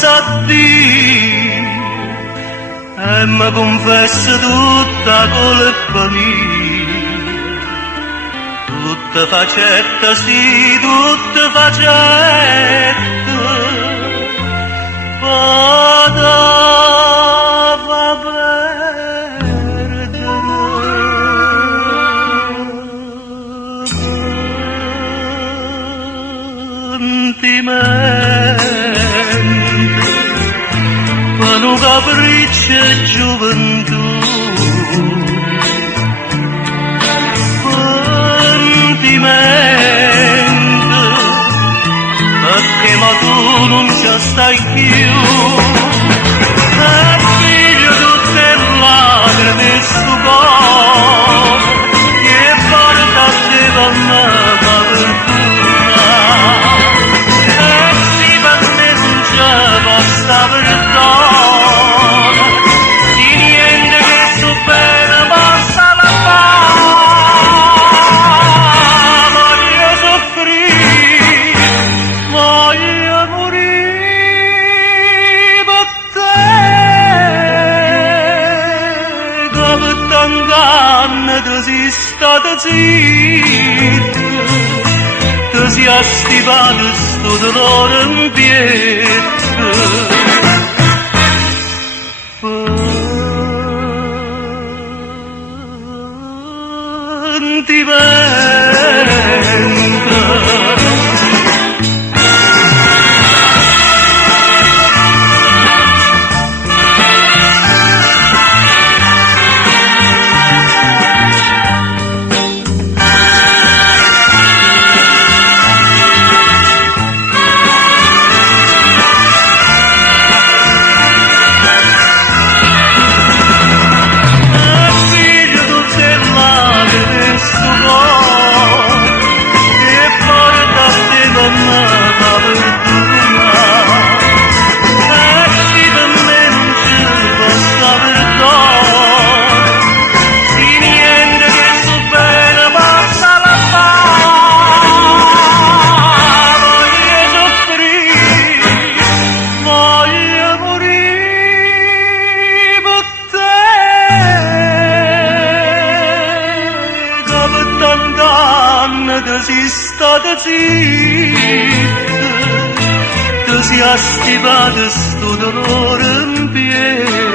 sa dire e mi confessa tutta colpa mia, tutta facetta, sì, tutta facetta, poteva perdere. Sentimento, per un capriccio e gioventù, sentimento, perché ma tu non ci stai più, e figlio tutte lacrime e sto cuore, che porta a te con me per fortuna, e si per me non c'è basta perdono, di niente che sto bene possa la fare, voglio soffrire, voglio morire per te, come t'inganno tu sei stata zitta, tu sei stivato sto dolore in pietà. Sentimento, tu sei stata zitta, tu sei stivato sto dolore in piedi.